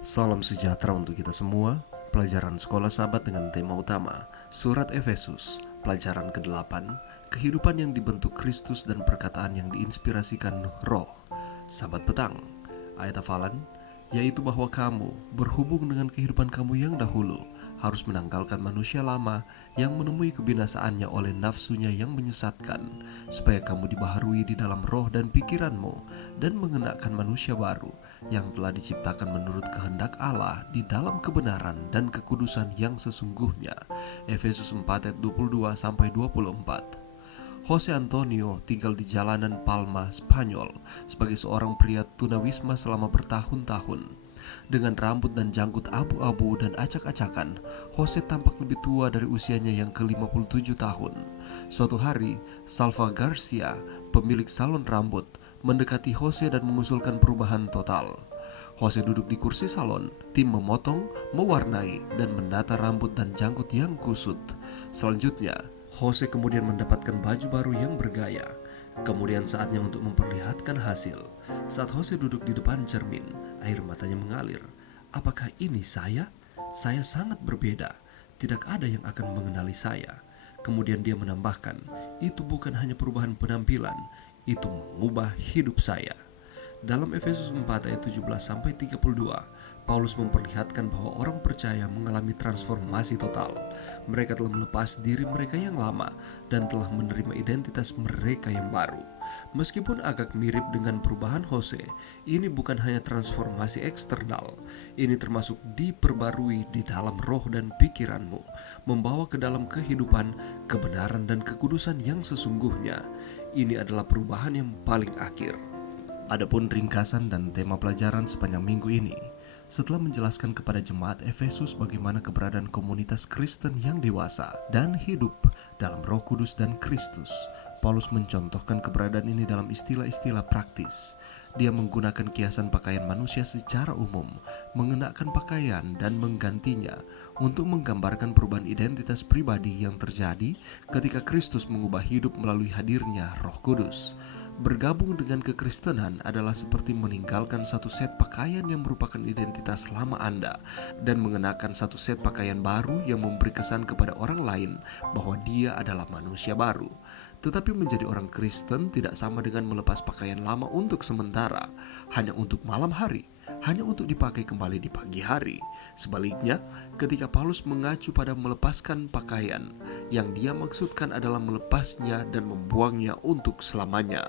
Salam sejahtera untuk kita semua. Pelajaran Sekolah Sahabat dengan tema utama Surat Efesus, pelajaran ke-8, kehidupan yang dibentuk Kristus dan perkataan yang diinspirasikan Roh. Sahabat petang, ayat hafalan yaitu bahwa kamu berhubung dengan kehidupan kamu yang dahulu harus menanggalkan manusia lama yang menemui kebinasaannya oleh nafsunya yang menyesatkan, supaya kamu dibaharui di dalam roh dan pikiranmu, dan mengenakan manusia baru yang telah diciptakan menurut kehendak Allah di dalam kebenaran dan kekudusan yang sesungguhnya. Efesus 4 ayat 22-24. Jose Antonio tinggal di jalanan Palma, Spanyol sebagai seorang pria tunawisma selama bertahun-tahun. Dengan rambut dan janggut abu-abu dan acak-acakan, Jose tampak lebih tua dari usianya yang ke-57 tahun. Suatu hari, Salva Garcia, pemilik salon rambut, mendekati Jose dan mengusulkan perubahan total. Jose duduk di kursi salon, tim memotong, mewarnai, dan mendata rambut dan janggut yang kusut. Selanjutnya, Jose kemudian mendapatkan baju baru yang bergaya. Kemudian saatnya untuk memperlihatkan hasil. Saat Jose duduk di depan cermin, air matanya mengalir. Apakah ini saya? Saya sangat berbeda. Tidak ada yang akan mengenali saya. Kemudian dia menambahkan, itu bukan hanya perubahan penampilan, itu mengubah hidup saya. Dalam Efesus 4 ayat 17-32, Paulus memperlihatkan bahwa orang percaya mengalami transformasi total. Mereka telah melepas diri mereka yang lama dan telah menerima identitas mereka yang baru. Meskipun agak mirip dengan perubahan Jose, ini bukan hanya transformasi eksternal. Ini termasuk diperbarui di dalam roh dan pikiranmu, membawa ke dalam kehidupan, kebenaran dan kekudusan yang sesungguhnya. Ini adalah perubahan yang paling akhir. Adapun ringkasan dan tema pelajaran sepanjang minggu ini, setelah menjelaskan kepada jemaat Efesus bagaimana keberadaan komunitas Kristen yang dewasa dan hidup dalam Roh Kudus dan Kristus, Paulus mencontohkan keberadaan ini dalam istilah-istilah praktis. Dia menggunakan kiasan pakaian manusia secara umum, mengenakan pakaian dan menggantinya untuk menggambarkan perubahan identitas pribadi yang terjadi ketika Kristus mengubah hidup melalui hadirnya Roh Kudus. Bergabung dengan kekristenan adalah seperti meninggalkan satu set pakaian yang merupakan identitas lama Anda dan mengenakan satu set pakaian baru yang memberi kesan kepada orang lain bahwa dia adalah manusia baru. Tetapi menjadi orang Kristen tidak sama dengan melepas pakaian lama untuk sementara, hanya untuk malam hari, hanya untuk dipakai kembali di pagi hari. Sebaliknya, ketika Paulus mengacu pada melepaskan pakaian, yang dia maksudkan adalah melepasnya dan membuangnya untuk selamanya.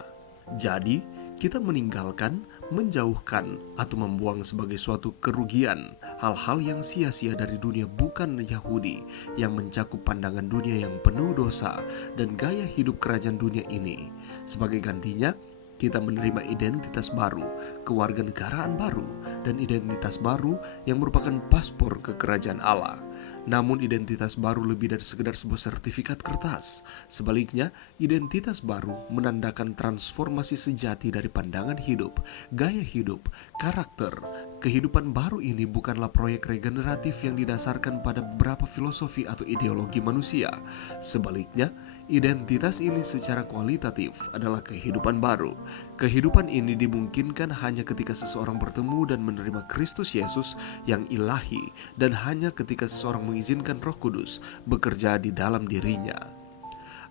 Jadi, kita meninggalkan, menjauhkan, atau membuang sebagai suatu kerugian hal-hal yang sia-sia dari dunia bukan Yahudi yang mencakup pandangan dunia yang penuh dosa dan gaya hidup kerajaan dunia ini. Sebagai gantinya, kita menerima identitas baru, kewarganegaraan baru, dan identitas baru yang merupakan paspor ke kerajaan Allah. Namun identitas baru lebih dari sekedar sebuah sertifikat kertas. Sebaliknya, identitas baru menandakan transformasi sejati dari pandangan hidup, gaya hidup, karakter. Kehidupan baru ini bukanlah proyek regeneratif yang didasarkan pada beberapa filosofi atau ideologi manusia. Sebaliknya, identitas ini secara kualitatif adalah kehidupan baru. Kehidupan ini dimungkinkan hanya ketika seseorang bertemu dan menerima Kristus Yesus yang ilahi, dan hanya ketika seseorang mengizinkan Roh Kudus bekerja di dalam dirinya.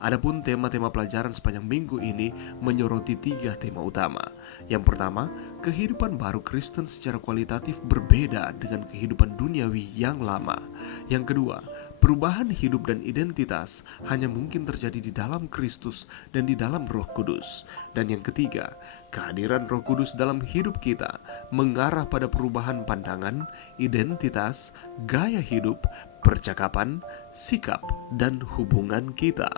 Adapun tema-tema pelajaran sepanjang minggu ini menyoroti 3 tema utama. Yang pertama, kehidupan baru Kristen secara kualitatif berbeda dengan kehidupan duniawi yang lama. Yang kedua, perubahan hidup dan identitas hanya mungkin terjadi di dalam Kristus dan di dalam Roh Kudus. Dan yang ketiga, kehadiran Roh Kudus dalam hidup kita mengarah pada perubahan pandangan, identitas, gaya hidup, percakapan, sikap, dan hubungan kita.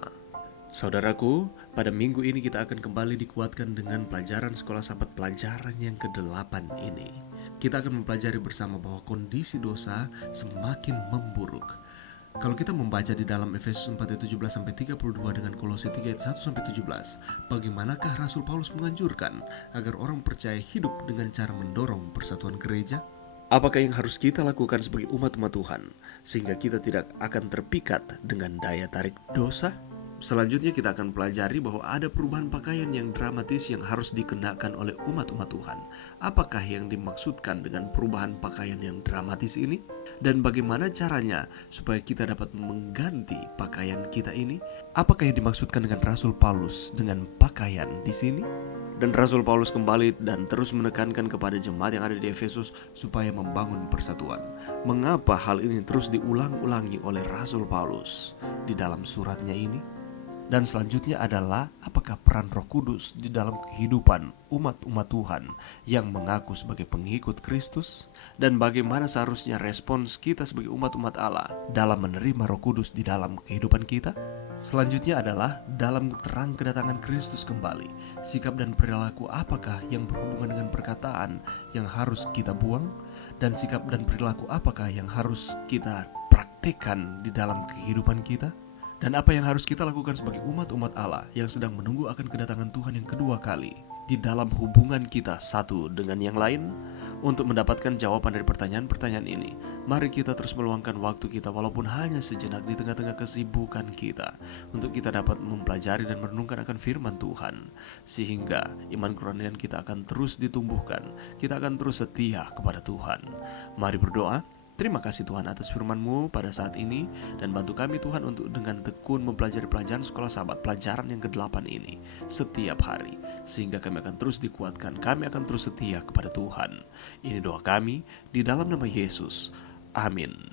Saudaraku, pada minggu ini kita akan kembali dikuatkan dengan pelajaran Sekolah Sahabat pelajaran yang ke-8 ini. Kita akan mempelajari bersama bahwa kondisi dosa semakin memburuk. Kalau kita membaca di dalam Efesus 4 ayat 17-32 dengan Kolose 3 ayat 1-17, bagaimanakah Rasul Paulus menganjurkan agar orang percaya hidup dengan cara mendorong persatuan gereja? Apakah yang harus kita lakukan sebagai umat-umat Tuhan sehingga kita tidak akan terpikat dengan daya tarik dosa? Selanjutnya kita akan pelajari bahwa ada perubahan pakaian yang dramatis yang harus dikenakan oleh umat-umat Tuhan. Apakah yang dimaksudkan dengan perubahan pakaian yang dramatis ini? Dan bagaimana caranya supaya kita dapat mengganti pakaian kita ini? Apakah yang dimaksudkan dengan Rasul Paulus dengan pakaian di sini? Dan Rasul Paulus kembali dan terus menekankan kepada jemaat yang ada di Efesus supaya membangun persatuan. Mengapa hal ini terus diulang-ulangi oleh Rasul Paulus di dalam suratnya ini? Dan selanjutnya adalah apakah peran Roh Kudus di dalam kehidupan umat-umat Tuhan yang mengaku sebagai pengikut Kristus, dan bagaimana seharusnya respons kita sebagai umat-umat Allah dalam menerima Roh Kudus di dalam kehidupan kita. Selanjutnya adalah dalam terang kedatangan Kristus kembali, sikap dan perilaku apakah yang berhubungan dengan perkataan yang harus kita buang, dan sikap dan perilaku apakah yang harus kita praktekkan di dalam kehidupan kita. Dan apa yang harus kita lakukan sebagai umat-umat Allah yang sedang menunggu akan kedatangan Tuhan yang kedua kali di dalam hubungan kita satu dengan yang lain. Untuk mendapatkan jawaban dari pertanyaan-pertanyaan ini, mari kita terus meluangkan waktu kita walaupun hanya sejenak di tengah-tengah kesibukan kita, untuk kita dapat mempelajari dan merenungkan akan firman Tuhan, sehingga iman kerohanian kita akan terus ditumbuhkan. Kita akan terus setia kepada Tuhan. Mari berdoa. Terima kasih Tuhan atas firman-Mu pada saat ini, dan bantu kami Tuhan untuk dengan tekun mempelajari pelajaran sekolah sahabat, pelajaran yang ke-8 ini setiap hari, sehingga kami akan terus dikuatkan, kami akan terus setia kepada Tuhan. Ini doa kami di dalam nama Yesus. Amin.